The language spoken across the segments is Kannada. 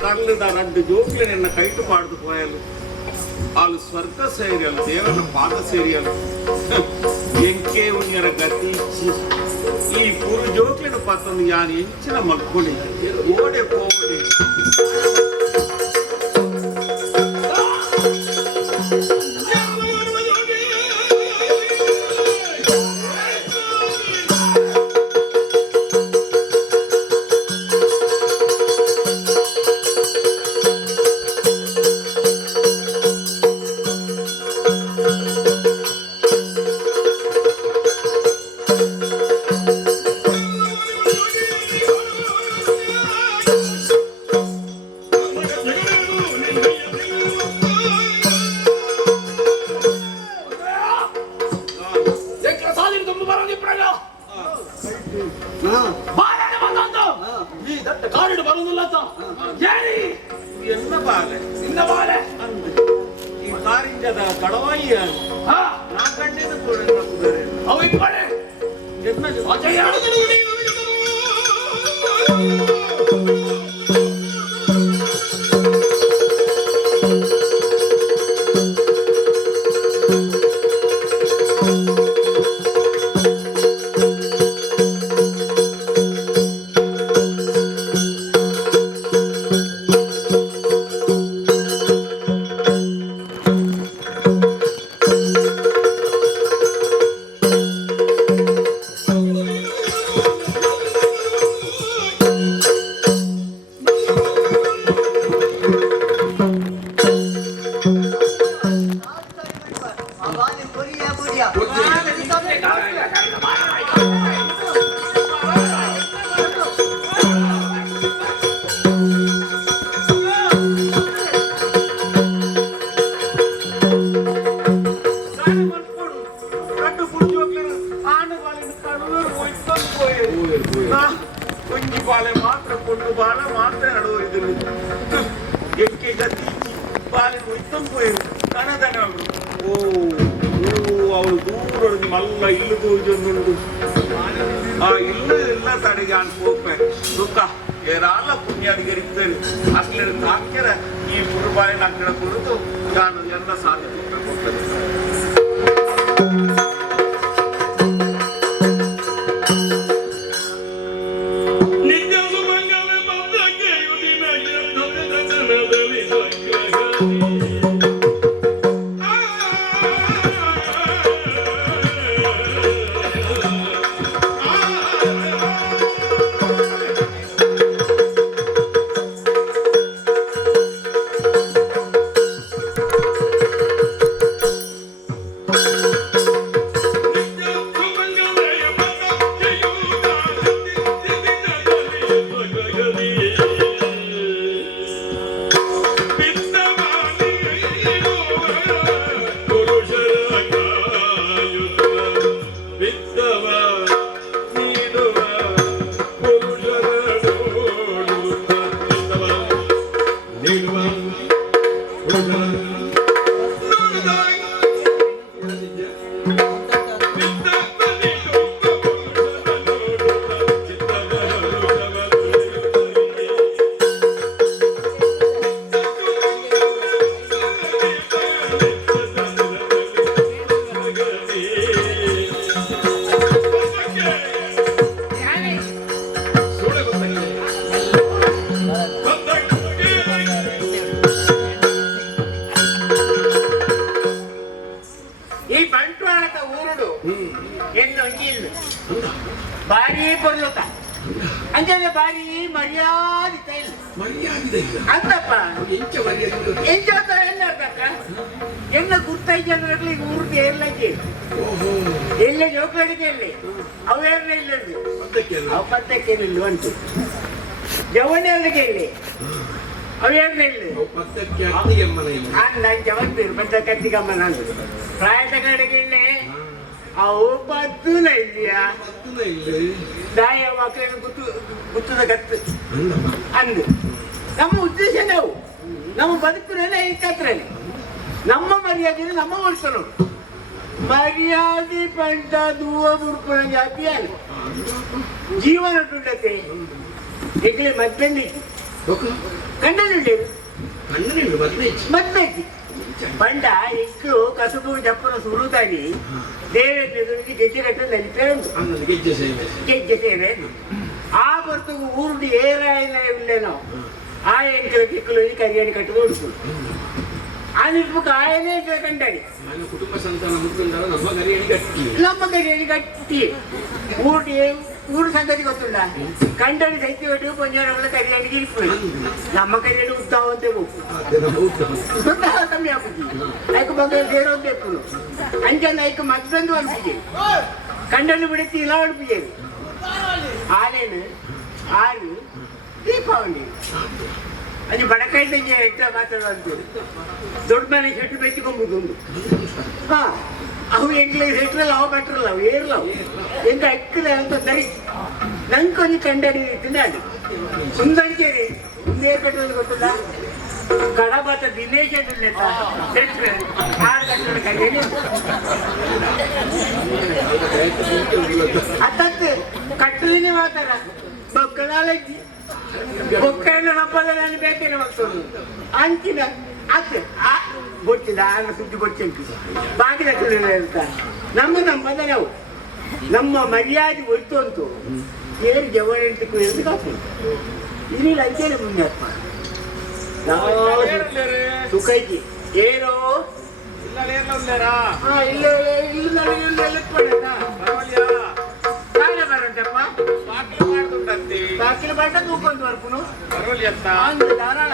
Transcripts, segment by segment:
കല്ലുത രണ്ട് ജോക്കിലെ എന്നെ കൈട്ട് പാടുന്നു പോയാലും వాళ్ళు స్వర్గ శైర్యాలు దేవుని పాద శైర్యాలు ఎంకే ఉన్నారు గతి ఇచ్చి ఈ పురు జోకులను పత్రం యాని ఎంచిన మక్కుని ఓడే పోవడే ಈ ಪುರುಬಾಯಿ ನಕ್ಕಡ ಕುರಿತು ನಾನು ಎಲ್ಲ ಸಾಧ್ಯ ಕೊಡ್ತೇನೆ. ಪ್ರಾಯತಗಡೆಗೆ ಅವು ಬತ್ತೂಲ ಇದೆಯಾ ದಾಯ ಮಕ್ಕಳನ್ನು ಗುತ್ತದ ಗತ್ತು ಅಂದು ನಮ್ಮ ಉದ್ದೇಶ ನಾವು ನಮ್ಮ ಬದುಕಿನೆಲ್ಲ ಏಕತ್ರಲ್ಲಿ ನಮ್ಮ ಮರ್ಯಾದೆ ನಮ್ಮ ಉಳಿಸಲು ಮರ್ಯಾದೆ ಪಂಟ ದೂವ ಮುರುಕುಳ ಜಾತಿ ಅಲ್ಲ ಜೀವನ ಟುಂಡತೆ ಈಗಲೇ ಮಧ್ಯಾಹ್ನ ಕಂಡಲಿದ್ದೇವೆ ಅಂದ್ರೆ ಮತ್ತೆ ಪಂಡ ಇಷ್ಟು ಕಸುಬು ಜಪ್ಪನ ಸುರುತಾಗಿ ದೇವೇಂದ್ರನಿಗೆ ಗೆಜ್ಜೆ ಕಟ್ಟಲು ನಡೀತಾರೆ ಗೆಜ್ಜೆ ಸೇವೆ ಆ ಹೊರತು ಊರುಡು ಏರಾಯಿಲ್ಲ ಇಲ್ಲೇನೋ ಆ ಎಂಕಲ ಕಿಕ್ಕಲು ಕರಿಯಾಣಿ ಕಟ್ಟಲು ಉಡುಕು ಅನಿಸ್ಬೇಕು ಆಯನೇ ಕಂಡಾಡಿ ಕುಟುಂಬ ಸಂತಾನ ನಮ್ಮ ಕರಿಯಾಣಿ ಕಟ್ಟಿ ಊರು ಸಂಗತಿ ಗೊತ್ತುಂಡ ಕಂಡಾಡಿ ಸೈತಿ ಒಟ್ಟು ಪಂಜಾರಗಳ ಕರಿಯಾಣಿಗೆ ಇರ್ಬೋದು ನಮ್ಮ ಕರಿಯಾಣಿ ಉದ್ದಾವಂತೆ ದೊಡ್ಡ ಕಮ್ಮಿ ಆಗುದು ಐಕ ಮಗ ಸೇರೋದು ಎಪ್ಪಲು ಅಂಜನ ಐಕ ಮತ್ತೊಂದು ಅನ್ಪಿಗೆ ಕಂಡನ್ನು ಬಿಡುತ್ತಿ ಇಲ್ಲ ಅನ್ಪಿಗೆ ಆನೇನು ಆರು ದೀಪಾವಳಿ ಅದು ಬಡಕಾಯ್ದಂಗೆ ಹೆಚ್ಚ ಮಾತಾಡೋದು ದೊಡ್ಡ ಮನೆ ಶೆಟ್ಟು ಬೆಚ್ಚಿಕೊಂಬುದು ಹಾ ಅವು ಎಂಗ್ಲೇ ಹೆಟ್ರಲ್ಲ ಅವು ಬಟ್ರಲ್ಲ ಅವು ಏರ್ಲ ಎಂತ ಅಕ್ಕದ ಅಂತ ಸರಿ ನಂಗೆ ಕೊಂಚ ಕಂಡಡಿ ತಿಂದಾಡಿ ಸುಂದರಿಕೇರಿ ಮುಂದೆ ಕಟ್ಟೋದು ಗೊತ್ತಿಲ್ಲ ಕಡಬಾತ ದಿನೇಶ ಸೆಟ್ರೆ ಆರು ಕಟ್ಟೋದು ಕೈಯಲ್ಲಿ ಅತ್ತತ್ತು ಕಟ್ಟಲಿನೇ ಮಾತಾಡ ಬೊಕ್ಕನಾಲಜ್ಜಿ ಬೊಕ್ಕನ್ನು ಹಬ್ಬದ ನಾನು ಬೇಕೇನೆ ಮತ್ತೊಂದು ಅಂಚಿನ ಅತ್ತೆ ಆ ಬೊಚ್ಚಿದ ಆಗ ಸುದ್ದಿ ಬೊಚ್ಚಂಟು ಬಾಗಿಲ ಅಂತ ನಮ್ಮದ ನಾವು ನಮ್ಮ ಮರ್ಯಾದೆ ಒತ್ತು ಅಂತು ಏರು ಜವಳಿಂಟು ಎಂದು ಕಾಪು ಇಲ್ಲಿ ಅಂಚೇನೆ ಮುಂದೆ ಅಪ್ಪ ಸುಖೈತಿ ಏನೋ ಇಲ್ಲ ಬರಂತಪ್ಪ ಬಾಕಿಲು ಬಟ್ಟ ತೂಕೊಂಡು ಬರ್ಪುನು ಧಾರಾಳ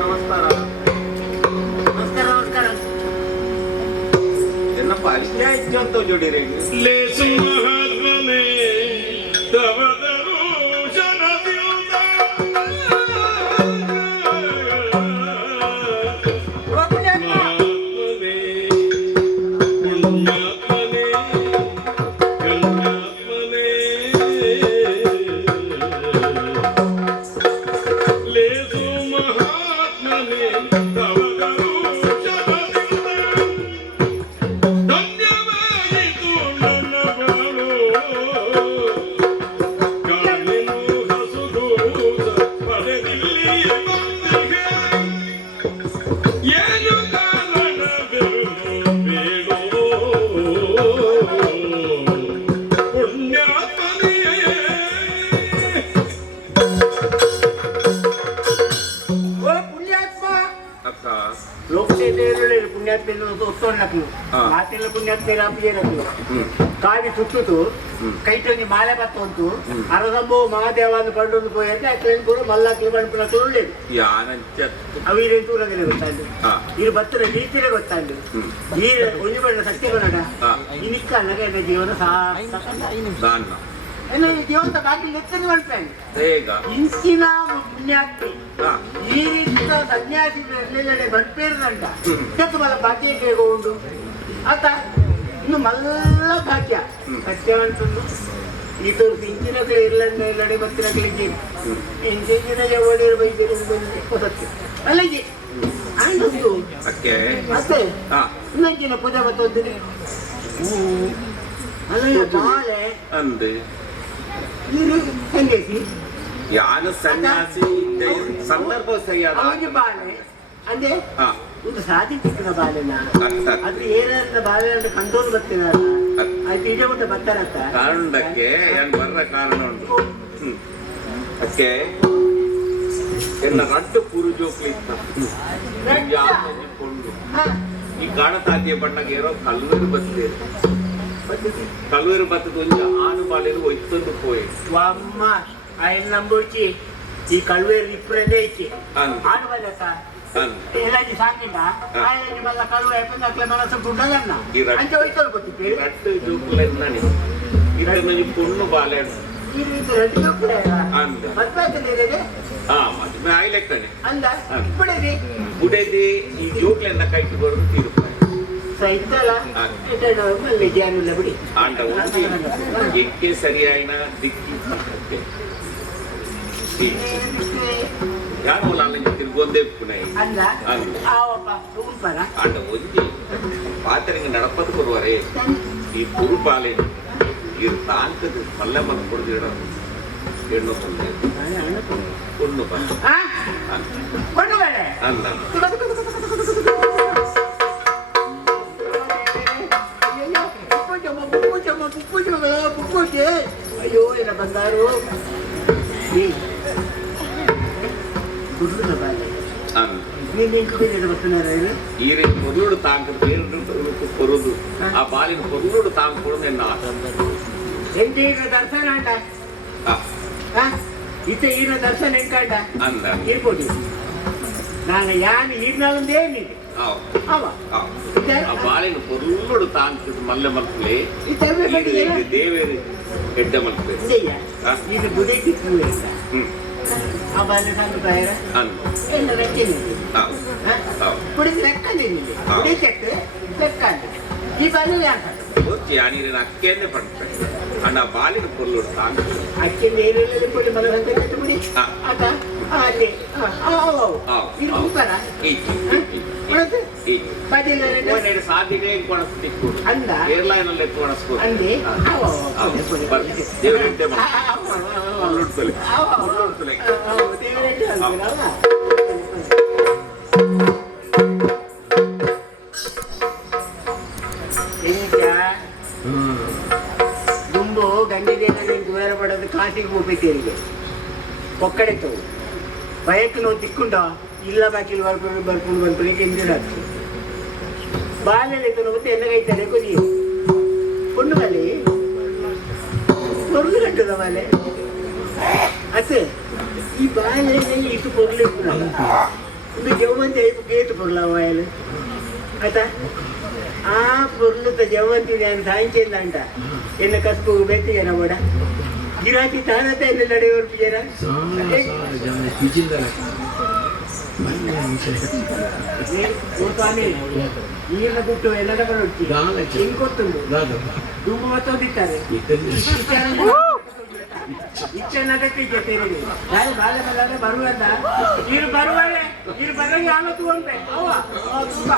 ನಮಸ್ಕಾರ ನಮಸ್ಕಾರ ನಮಸ್ಕಾರ ಏನಪ್ಪ ಅಷ್ಟೇ ಇತ್ತು ಅಂತ ಜೋಡಿರಿ ಮಾತೆಲ್ಲ ಪುಣ್ಯಾತ್ಮೆ ರಾಪಿಯರದು ಕಾವಿ ಸುತ್ತುದು ಕೈಟೊಂದು ಮಾಲೆ ಬತ್ತಂತು ಅರಸಂಬೋ ಮಹಾದೇವನ ಪಂಡೊಂದು ಪೋಯಕ್ಕೆ ಅಕ್ಲೇನು ಕೂಡ ಮಲ್ಲಾಕ್ಲಿ ಬಣ್ಣ ಒಳ್ಳೇದು ಅವೀರೇನು ತೂರದಿಲ್ಲ ಗೊತ್ತಾಂಡು ಇದು ಭತ್ತದ ನೀತಿರ ಗೊತ್ತಾಂಡು ಈ ಒಂದು ಬಣ್ಣ ಸತ್ಯ ಬರೋಣ ಈ ನಿಕ್ಕ ಅನ್ನಗೆ ಎನ್ನ ಜೀವನ ಈ ಜೀವಂತ ಬಾಕಿ ಲೆಕ್ಕದ ಮಾಡ್ತಾನೆ ಇಂಚಿನ ಪುಣ್ಯಾತ್ಮೆ ಈ ರೀತಿಯ ಸನ್ಯಾಸಿ ಎಲ್ಲೆಲ್ಲೆಡೆ ಬರ್ಪೇರ್ದಂಟ ಇಷ್ಟತ್ತು ಮಲ್ಲ ಭಾಗ್ಯ ಕೇಳಿಕೊಂಡು ಆತ ಇನ್ನು ಮಲ್ಲ ಭಾಗ್ಯ ಸತ್ಯವಂತಂದು ಈ ತೋರಿಸಿ ಇಂಚಿನಗಳು ಎಲ್ಲೆಡೆ ಬತ್ತಿನಗಳಿಗೆ ಇಂಚಿನ ಜವಡಿಯರು ಬೈದರು ಹೊಸತ್ತೆ ಅಲ್ಲಿಗೆ ಆಯ್ತು ಅತ್ತೆ ಇನ್ನೊಂದಿನ ಪೂಜೆ ಬತ್ತೊಂದಿನಿ ಅಲ್ಲ ಬಾಳೆ ಅಂದೆ ಸಂದೇಶಿ ಯಾರು ಸನ್ಯಾಸಿ ಸಂದರ್ಭ ಸರಿಯಾದ ಬಾಳೆ ಅಂದ್ರೆ ಒಂದು ಸಾಧಿಸಿದ ಬಾಲೆನ ಅದು ಏನ ಬಾಲೆ ಅಂತ ಕಂಟ್ರೋಲ್ ಬರ್ತಿದಾರ ಅದು ಇಡೀ ಊಟ ಬರ್ತಾರಂತ ಕಾರಣಕ್ಕೆ ಏನ್ ಬರ ಕಾರಣ ಉಂಟು ಅದಕ್ಕೆ ಎಲ್ಲ ರಡ್ಡು ಪೂರು ಜೋಕ್ಲಿ ಕೊಂಡು ಈ ಕಾಣತಾತಿಯ ಬಣ್ಣಗೆ ಇರೋ ಕಲ್ವೇರು ಬರ್ತದೆ ಕಲ್ವೇರು ಬರ್ತದ ಒಂದು ಆನು ಬಾಲೆರು ಒಯ್ತೊಂದು ಪೋಯ್ ಅಮ್ಮ ఆయన నంబొచ్చి ఈ కల్వేరు ఇప్పుడే ఇచ్చి ఆడవాళ్ళక ఎలాంటి సాగిందా ఆయన మళ్ళీ కలువ అయిపోయింది అట్లా మనసు ఉండదన్న అంటే వయసు కొట్టి రట్టు జోకులన్నీ ఇద్దరు నుంచి పొన్ను బాలేడు రెండు జోకులే మర్చిపోతుంది ఆయిలెక్కనే అందా ఇప్పుడేది ఇప్పుడేది ఈ జోకులెన్న కైకి కొడుకు తీరుపాయి ಸೈತಲ್ಲ ಮಲ್ಲಿ ಜಾನುಲ್ಲ ಬಿಡಿ ಆಂಡ ಎಕ್ಕೆ ಸರಿಯಾಯಿನ ದಿಕ್ಕಿ ಯಾರು గొందెప్పుకున్నాయి అంద ఆవప్ప ఊపరా అంట వచ్చి పాత్రంగా నడపదు కొరువరే ఈ పురు బాలేను ఈ తాంకదు మళ్ళీ మనం కూడా తినడం ఎన్నో కొన్ను అన్న అయ్యో ఇలా బంగారు నేను ఇంటికి వస్తున్నారా ఈ రేపు పొరుడు తాంకదు పొరుదు ఆ బాలిన పొరుడు తాంకూడదు నేను ಎಂಟು ಈಗಿನ ದರ್ಶನ ಅಂಟ ಇತ್ತೆ ಈಗಿನ ದರ್ಶನ ಎಂಕಂಡ ಇರ್ಬೋದು ನಾನು ಯಾನು ಈಗಿನಾಗಂದೇನಿದೆ ಅವ ಬಾಳಿನ పొరుడు తాంకదు మల్లె మల్పలే దేవేరు ఎడ్డ మల్పలే ಇದು ಬುದೈತಿ ಪೂರ ಆ ಬಾಲ್ಯ ಸಂತ ತಯಾರ ಎಲ್ಲ ಲೆಕ್ಕನಿದೆ ಕುಡಿದು ಲೆಕ್ಕನಿದೆ ಕುಡಿಸಕ್ಕೆ ಲೆಕ್ಕ ಈ ಬಾಲ್ಯ ಯಾಕ వచ్చి అని నేను అక్కేనే పడతాను అండ్ ఆ బాలిన పొరుడు తాంకదు ಅಕ್ಕಿ ನೀರು ಪುಡಿ ಮಲ ಅಂತ ಕಟ್ಟುಬಿಡಿ ಆತ ಅಲ್ಲಿ ಇದು ಉಪ್ಪರ ಪದಿಲ್ಲ నేను సాధ్యమే కొనస్తిక్కు ಅಂದ ఏర్లైన్లో ఎక్కువ కొనస్కు ಅಂದೆ దేవుడంటే పొల్లుడుతలే ದೇವರಂತೆ ಅಲ್ವಾ దుంబు గండిదేనా నేను దూరపడదు కాశీకి పోపెట్టేರಿಗೆ ఒక్కడెత్తవు బయకు నువ్వు దిక్కుంటా ఇళ్ళ బాకీలు బరుపులు బరుపులకి ఎందిరాదు బాల్యలెత్తు నువ్వు తెల్లగైతే కొద్ది పొన్ను వాళ్ళే పొరులు కట్టుదా వాళ్ళే అసలు ఈ బాల్య ఇటు పొరులు ఎక్కున్నావు ఇంకా జవ్వంతి అయిపు గేటు పొరులు అవ్వాలి అత ఆ పొర్లుత జవంతి నేను సాయించిందంట ఎన్న కసుపు బెత్తియన కూడా గిరాకీ తానత ఎన్న నడివర్పియరా ನೀರಿನ ಬಿಟ್ಟು ಎಲ್ಲರ ಹಿಂಗೊತ್ತುಂಡು ದುಂಬು ಮತ್ತು ಬಿಟ್ಟಾರೆ ಇಚ್ಚನ್ನದಕ್ಕೆ ತೆರಿಗೆ ಯಾರು ಬಾಲ ಬಲ್ಲಾದ್ರೆ ಬರುವಂತ ನೀರು ಬರುವಳೆ ನೀರು ಬರಂಗೆ ಆಲೋತು ಉಂಟೆ ಅವ ತುಂಬ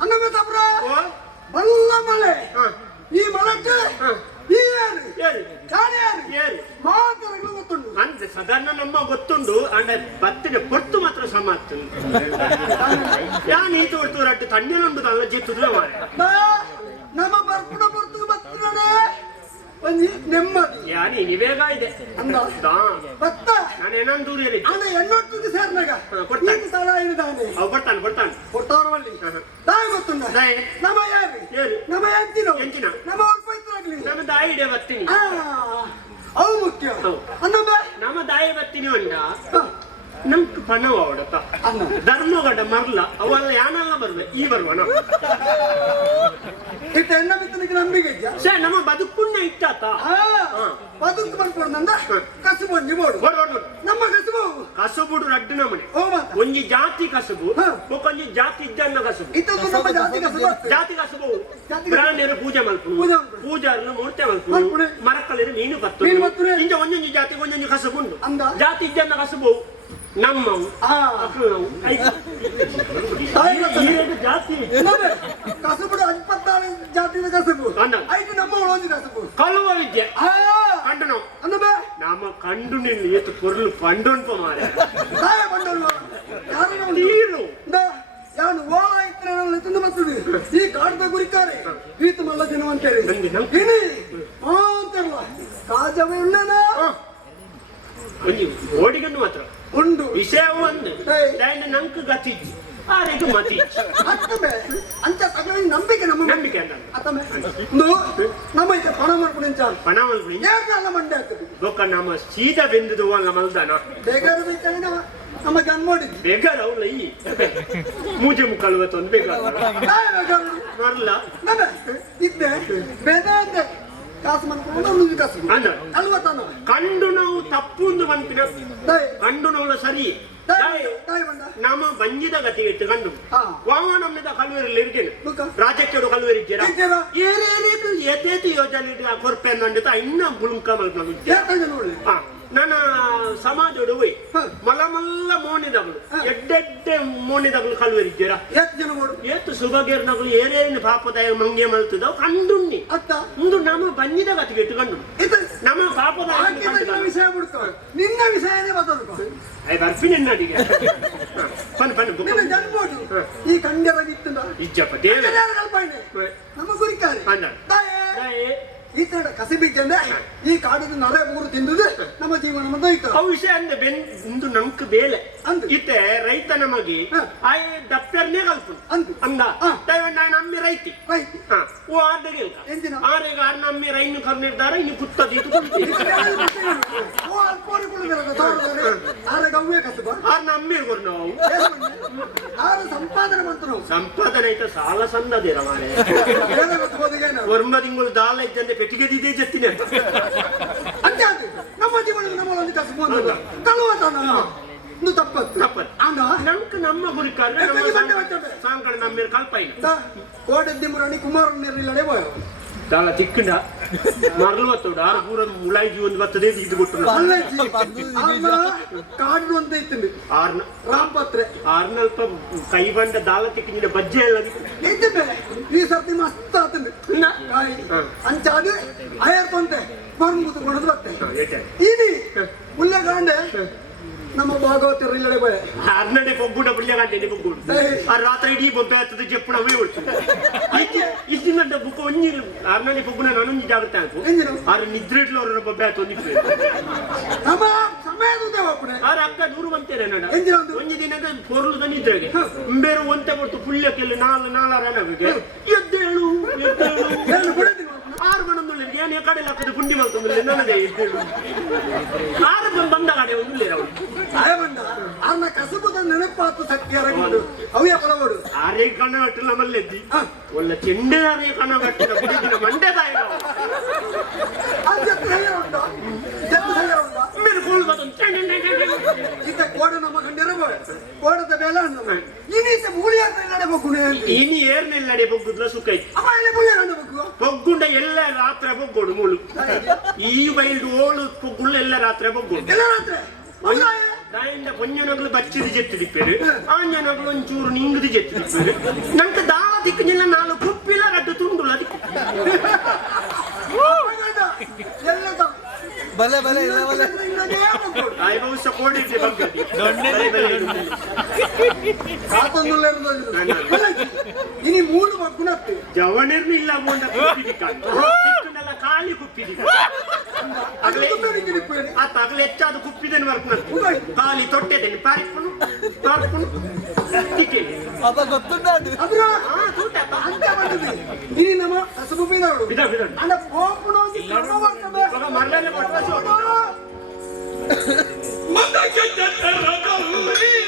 ಅನ್ನಮೆ ತಬ್ರ ಓ ಬಲ್ಲ ಮಳೆ ಹ ಈ ಮಳಕ್ಕೆ ಹ ಈ ಏರು ಏರು ಕಾಣಿಯಾರು ಏರು ಮಾತುಗಳು ಗೊತ್ತುಂಟು ಅಂದ್ರೆ ಸಾಧಾರಣ ನಮ್ಮ ಗೊತ್ತುಂಡು ಅಂದ್ರೆ ಬತ್ತಿನ ಪೊರ್ತು ಮಾತ್ರ ಸಮಾತ್ತು ಯಾನ್ ಈತ ಹೊರ್ತು ರಟ್ಟು ತಣ್ಣೆಲೊಂದು ಅಲ್ಲ ಜಿತ್ತುದಿಲ್ಲ ಮಾರೆ ನಮ್ಮ ಬರ್ಪುಣ ಬರ್ತು ಬತ್ತಿನಡೆ ಒಂಜಿ ನೆಮ್ಮದಿ ಯಾನಿ ನಿವೇಗ ಇದೆ ಅಂದ ದಾ ಬತ್ತ ನಾನು ಏನೊಂದು ದೂರ ಹೇಳಿ ಅಣ್ಣ ಎನ್ನೊಟ್ಟಿಗೆ ಸೇರ್ನಾಗ ಕೊಡ್ತಾನೆ. ಈಗ ತಡ ಇದ್ದಾನೆ ಅವ್ ಬರ್ತಾನೆ ಕೊಡ್ತಾರವಲ್ಲಿ ದಾಯ ಗೊತ್ತುಂಡ ದಾಯ. ನಮ್ಮ ಯಾರು ಏರು ನಮ್ಮ ಎಂತಿನೋ ಎಂಚಿನ. ನಮ್ಮ ಉಳ್ಪೈತ್ರಾಗ್ಲಿ ನಮ್ಮ ದಾಯಿ ಇಡೆ ಬತ್ತೀನಿ ಅವು ಮುಖ್ಯ ಹೌದು. ಅನ್ನೊಬ್ಬ ನಮ್ಮ ದಾಯಿ ಬತ್ತೀನಿ ಒಂದ ನಮ್ಗೆ ಪಣವ ಅವಡತ್ತ ಅನ್ನ ಧರ್ಮಗಡ ಮರ್ಲ ಅವಲ್ಲ ಯಾನೆಲ್ಲ ಬರ್ವೆ ಈ ಬರ್ವನ ಇಟ್ಟ ಎನ್ನ ಬಿತ್ತನಿಗೆ ನಂಬಿಕೆ ಇದ್ಯಾ ಸೇ ನಮ್ಮ ಬದುಕುಣ್ಣ ಇಟ್ಟಾತ ಬದುಕು ಮಾಡ್ಕೊಂಡು ನಂದ ಕಸುಬು ಒಂಜಿ ಬೋಡು ನಮ್ಮ ಕಸುಬು ಕಸಬುಡು ರಡ್ಡು ನಮನೆ ಓ ಮಾತ ಒಂಜಿ ಜಾತಿ ಕಸಬು ಹ. ಒಂಜಿ ಜಾತಿ ಇದ್ದನ್ನ ಕಸಬು ಇತ್ತೊಂದು ನಮ್ಮ ಜಾತಿ ಕಸುಬು ಜಾತಿ ಕಸಬು ಜಾತಿ ಬ್ರಾಹ್ಮಣರು ಪೂಜೆ ಮಲ್ಪು ಪೂಜೆ ಮಲ್ಪುನು. ಪೂಜಾರನು ಮೂರ್ತಿ ಮಲ್ಪು ಮಲ್ಪುನು. ಮರಕಲ್ಲಿರು ಮೀನು ಬತ್ತು ಮೀನು ಬತ್ತುನು. ಇಂಜ ಒಂದೊಂದು ಜಾತಿ ಒಂದೊಂದು ಕಸಬು ಉಂಡು ಅಂದ? ಜಾತಿ ಇದ್ದನ್ನ ಕಸಬು ನಮ್ಮವು ಅಕ್ಲವು ಜಾತಿ ಇನ್ನೊಮ್ಮೆ ಕಸುಬುಡು 24 ಜಾತಿಯ ಕಸುಬು ಅಂದ. ಐದು ನಮ್ಮ ಒಂದು ಕಸುಬು ಕಳುವ ವಿದ್ಯೆ ಆ ಕಂಡು ನಾವು ಅನ್ನೊಬ್ಬ ನಮ್ಮ ಕಂಡು ನಿನ್ನ ಏತು ಪೊರ್ಲು ಪಂಡುನ್ಪ ಮಾರೆ ದಾಯ ಬಂಡೋಲ್ವ ಯಾರನ್ನ ಉಂಟು ನೀರು ಯಾನು ಓಲ ಇತ್ರ ತಿಂದು ಬರ್ತದೆ ಈ ಕಾಡ್ದ ಗುರಿಕಾರೆ ಈತ ಮಲ್ಲ ದಿನವಂತೇಳಿ ನಂಗೆ ಇನಿ ಅಂತಾರಲ್ಲ ಕಾಜವೇ ಉಳ್ಳನ ಒಂಜಿ ಓಡಿಗನ್ನು ಮಾತ್ರ ಉಂಡು ವಿಷಯ ಒಂದು ಏಯ್. ದೈನ ನಂಕ್ ಗತಿಜ್ಜಿ ಆರೆಗೆ ಮತಿ ಅತ್ತಮೆ ಅಂತ ತಗಲ ನಂಬಿಕೆ ನಮ್ಮ ನಂಬಿಕೆ ಅಂತ ಅತ್ತಮೆ ನಮ್ಮ ಇತ ಪಣ ಮಾಡ್ಕೊಂಡು ಎಂಚಾಲು ಪಣ ಮಲ್ಪು ಏಕಾಲ ಮಂಡೆ ಆಗ್ತದೆ ಬೊಕ್ಕ ನಮ್ಮ ಸೀದಾ ಬೆಂದದು ಅಲ್ಲ ಮಲ್ದಾನ ಬೇಗಾರ ಬೇಕಂದ್ರೆ ನಮ್ಮ ಗನ್ ಮಾಡಿದ್ವಿ ಬೇಗಾರ ಅವಳ ಈ ಮೂಜೆ ಮುಕ್ಕಳು ಒಂದು ಬೇಗಾರ ಬರಲ್ಲ ನಮ್ಮ ಇದ್ದೆ ಬೇದ ಅಂದೆ ಕಾಸು ಮಾಡ್ಕೊಂಡು ಕಾಸು ಅಂದ ಅಲ್ವಾ ತಾನು ಕಂಡು ನಾವು ತಪ್ಪು ಒಂದು ಬಂತಿನ ದಯ ಕಂಡು ನಾವು ಸರಿ ದಯ ದಯ ಬಂದ ನಮ್ಮ ಬಂಜಿದ ಗತಿಗೆ ಇಟ್ಟು ಕಂಡು ಹಾ ವಾಮ ನಮ್ಮಿದ ಕಲ್ವೇರಲ್ಲಿ ಇರ್ತೇನೆ ಬುಕ್ಕ ರಾಜ್ಯಕ್ಕೆ ಕಲ್ವೇರಿ ಇದ್ದೀರಾ ಇದ್ದೀರಾ? ಏನೇನು ಎತ್ತೇತಿ ಯೋಜನೆ ಇಟ್ಟು ಕೊರ್ಪೆ ಅನ್ನಂಡಿತ ಇನ್ನ ಗುಳುಂಕ ಮಲ್ಕೊಂಡು ಯಾಕಂದ್ರೆ ನೋಡಿ ನನ್ನ ಸಮಾಜೋಡು ಹೋಯ್ ಹ. ಮಲ್ಲ ಮಲ್ಲ ಮೋಣಿದಗಳು ಹ. ಎಡ್ಡೆಡ್ಡೆ ಮೋಣಿದಗಳು ಕಲ್ವೇರಿದ್ದೀರಾ ಎಷ್ಟು ಜನ ನೋಡು ಏತು ಸುಭಗೇರ್ನಗಳು ಏನೇನು ಪಾಪದಾಯ ಮಂಗೆ ಮಲ್ತದವು ಕಂಡುಣ್ಣಿ ಅತ್ತ ಒಂದು ನಮ್ಮ ಬಂಜಿದ ಗತಿಗೆ ಇಟ್ಟು ಕಂಡು ಇದು ನಮ್ಮ ಪಾಪದಾಯ ಆಕಿದ ವಿಷಯ ಬಿಡ್ಕೊ ನಿನ್ನ ವಿಷಯನೇ ಬರ್ತದ ಬರ್ತೀನಿ ನಡಿಗೆ ಪನ್ ಪನ್ ನಿನ್ನ ಜನ್ಮೋಡು ಈ ಕಂಡ್ಯರ ಬಿತ್ತಂದ ಇಜ್ಜಪ್ಪ ದೇವ ಕಲ್ಪನೆ ನಮ್ಮ ಗುರಿಕಾರಿ ಅಂದ ದಯೆ ಈ ತರ ಕಸಿ ಬೀಜಂದ್ರೆ ಈ ಕಾಡಿನ ನರೆ ಮೂರು ತಿಂದುದು ನಮ್ಮ ಜೀವನ ಮುಂದೋಯ್ತು ಅವು ವಿಷಯ ಅಂದ ಒಂದು ನಂಕ್ ಬೇಲೆ ಅಂದು. ಇತ್ತೆ ರೈತ ನಮಗೆ ಹ. ಆಯ್ ದಪ್ತರ್ನೇ ಕಲ್ಪು ಅಂದು. ಅಂದ ಹ. ನಾನು ಅಮ್ಮಿ ರೈತಿ ರೈಟ್ ಓ ಆದ್ರೆ ಎಂದಿನ? ಆರೆಗ ಅನ್ನ ಅಮ್ಮಿ ರೈನು ಕರ್ನಿರ್ದಾರ ಇನ್ನು ಕುತ್ತದೀತು ಓ ಅಲ್ಪೋರಿ ಕುಳಿದಿರೋದು ತೋರದರೆ ಆರ ಗವ್ವೆ ಕಸಬ ಆರ್ ನಮ್ಮಿ ಕೊಡ್ ನಾವು ಆರ ಸಂಪಾದನೆ ಮಾಡ್ತು ನಾವು ಸಂಪಾದನೆ ಆಯ್ತಾ ಸಾಲ ಸಂದದಿರ ಮಾರೆ ಬೇರೆ ಗೊತ್ತೋದಿಗೇನು ವರ್ಮ ತಿಂಗಳು ದಾಲ ಇದ್ದಂತೆ ಪೆಟ್ಟಿಗೆದಿದೆ ಜತ್ತಿನ ಅಂತೆ ಅದು ನಮ್ಮ ಜೀವನ ನಮ್ಮ ಒಂದು ಕಸಬು ಅನ್ನೋದು ಕಳುವತನ ಇದು ತಪ್ಪತ್ತು ತಪ್ಪತ್ತು. ಅಂದ ನಂಕ್ ನಮ್ಮ ಗುರಿಕಾರ ಎಕ್ಕಡಿ ಬಂಡೆ ಬಂಡೆ. ಸಾಂಕಳ ನಮ್ಮ ಕಲ್ಪ ಇಲ್ಲ ಕೋಟೆದ್ದಿಮುರಾಣಿ ಕುಮಾರನಿರಲಿಲ್ಲಡೆ ಹೋಯ ದಾಲ ತಿಕ್ಕಂಡ ಮರಳು ಬತ್ತೋಡು ಆರು ಪೂರ ಮುಳಾಯಿ ಒಂದು ಬರ್ತದೆ ಇದು ಕೊಟ್ಟು ಅಲ್ಲೇ ಕಾಡು ಅಂತ ಇತ್ತು ಆರ್ನ ರಾಮಪತ್ರೆ ಆರ್ನಲ್ಪ ಕೈ ಬಂಡ ದಾಲ ತಿಕ್ಕಿನ ಬಜ್ಜೆ ಎಲ್ಲ ಇದ್ದಿದ್ದೆ ಈ ಸರ್ತಿ ಮಸ್ತ್ ಆತಂದು ಅಂಚಾದು ಅಯರ್ತಂತೆ ಮರಂಗುತ್ತು ಕೊಡದು ಬತ್ತೆ ಇದಿ ಉಳ್ಳೆ ಗಾಂಡೆ ನಮ್ಮ ಭಾಗವತರು ಇಲ್ಲಡೆ ಬಯ ಆರ್ನಡೆ ಪೊಗ್ಗುಡ ಬುಳ್ಳೆ ಗಂಟೆ ಪೊಗ್ಗುಡು ಆ ರಾತ್ರಿ ಇಡೀ ಬೊಬ್ಬೆ ಆಗ್ತದೆ ಜಪ್ಪುಣ ಅವೇ ಹೊಡ್ತು ಇಷ್ಟು ಗಂಟೆ ಬುಕ್ಕ ಒಂಜಿ ಆರ್ನಡೆ ಪೊಗ್ಗುನ ನಾನೊಂದು ಜಾಗ್ರತೆ ಆಯ್ತು ಎಂಜಿನ ಆರು ನಿದ್ರೆ ಅವ್ರ ಬೊಬ್ಬೆ ಆಯ್ತು ಒಂದಿಪ್ಪು ನಮ್ಮ ಸಮಯದ ಒಬ್ಬನೇ ಆರ ಅಕ್ಕ ದೂರ ಬಂತೇನೆ ನಡ ಎಂಜಿನ ಒಂದು ಒಂಜಿ ದಿನದ ಪೊರ್ಲು ನಿದ್ರೆಗೆ ಬೇರೆ ಒಂತೆ ಕೊಟ್ಟು ಪುಳ್ಯಕ್ಕೆಲ್ಲ ನಾಲಾರ ನಮಗೆ ಎದ್ದೇಳು ಏನು ಬಿಡೋದಿಲ್ಲ ಆರು ಬಣ್ಣದಲ್ಲಿ ಏನೇ ಕಡೆ ಹಾಕದ ಪುಂಡಿ ಮಾಡ್ಕೊಂಡ್ರೆ ನನ್ನದೇ ಎದ್ದೇಳು ಆರು ಬಂದ ಕಡೆ ಒಂದು ಆಯ ಬಂದ ಅನ್ನ ಕಸಬುದ ನೆನಪಾತು ಶಕ್ತಿ ಅರಗೊಂಡು ಅವ್ಯ ಪರವಡು ಆರೇ ಕಣ್ಣ ಕಟ್ಟಿಲ್ಲ ನಮ್ಮಲ್ಲೆದ್ದಿ ಒಳ್ಳೆ ಚೆಂಡದಾರೇ ಕಣ್ಣ ಕಟ್ಟಿಲ್ಲ ಕುಡಿದಿನ ಮಂಡೆ ತಾಯಿ ಅದು ಜತ್ತು ಹೆಯ್ಯರ ಉಂಟ ಜತ್ತು ಹೆಯ್ಯರ ಉಂಟ ಮೇಲೆ ಕೋಳು ಬಂದು ಇದ್ದ ಕೋಡ ನಮ್ಮ ಕಂಡಿರಬಹುದು ಕೋಡದ ಬೇಲ ನಮ್ಮ ಇನ್ನೀಸ ಮೂಳಿಯಾತ ನಡೆ ಬಗ್ಗುಣೆ ಇನಿ ಏರ್ನೆಲ್ಲ ನಡೆ ಬೊಗ್ಗುದ್ಲ ಸುಖ ಐತಿ ಅಮ್ಮ ಎಲ್ಲ ಮೂಳೆ ಕಂಡು ಬಗ್ಗು ಬೊಗ್ಗುಂಡ ಎಲ್ಲ ರಾತ್ರಿ ಬೊಗ್ಗೋಡು ಮುಳು ಈ ವೈಲ್ಡ್ ಓಳು ಬೊಗ್ಗುಳ್ಳ ಎಲ್ಲ ರಾತ್ರಿ ಬೊಗ್ಗೋಡು ಎಲ್ಲ ರಾತ್ರಿ ದಾಯಿಂದ ಪೊಂಜನಗಳು ಬಚ್ಚಿದ ಜೆತ್ತಿದಿಪ್ಪೇರು ಆಂಜನಗಳು ಒಂಚೂರು ನಿಂಗದು ಜೆತ್ತಿದಿಪ್ಪೇರು ನಂಗೆ ದಾದಿ ವರ್ಷ ಕೋಡಿದ್ದೆ ಬಗ್ಗೆ ಇನಿ ಮೂರು ಗುಣತ್ತು ಜವಣಿರ್ನಿಲ್ಲ ಮುಂದ ಕುಪ್ಪಿದಿಲ್ಲ ಖಾಲಿ ಕುಪ್ಪಿದಿ ಆ ತಗಲು ಹೆಚ್ಚಾದ ಕುಪ್ಪಿದನ್ನು ಬರ್ಕೊಂಡು ಖಾಲಿ ತೊಟ್ಟೆದಲ್ಲಿ ಪಾರಿಕೊಂಡು ಪಾರ್ಕೊಂಡು ಅದ ಗೊತ್ತುಂಟಾಡು ಇನಿ ನಮ್ಮ ಹಸಬು ಬೀದೋಡು ಅಲ್ಲ ಹೋಗ್ಬಿಡೋಗಿ ಮರಳಲ್ಲೇ ಕೊಟ್ಟು ಮದಕ್ಕೆ ಜಟ್ಟರ ಗೌರಿ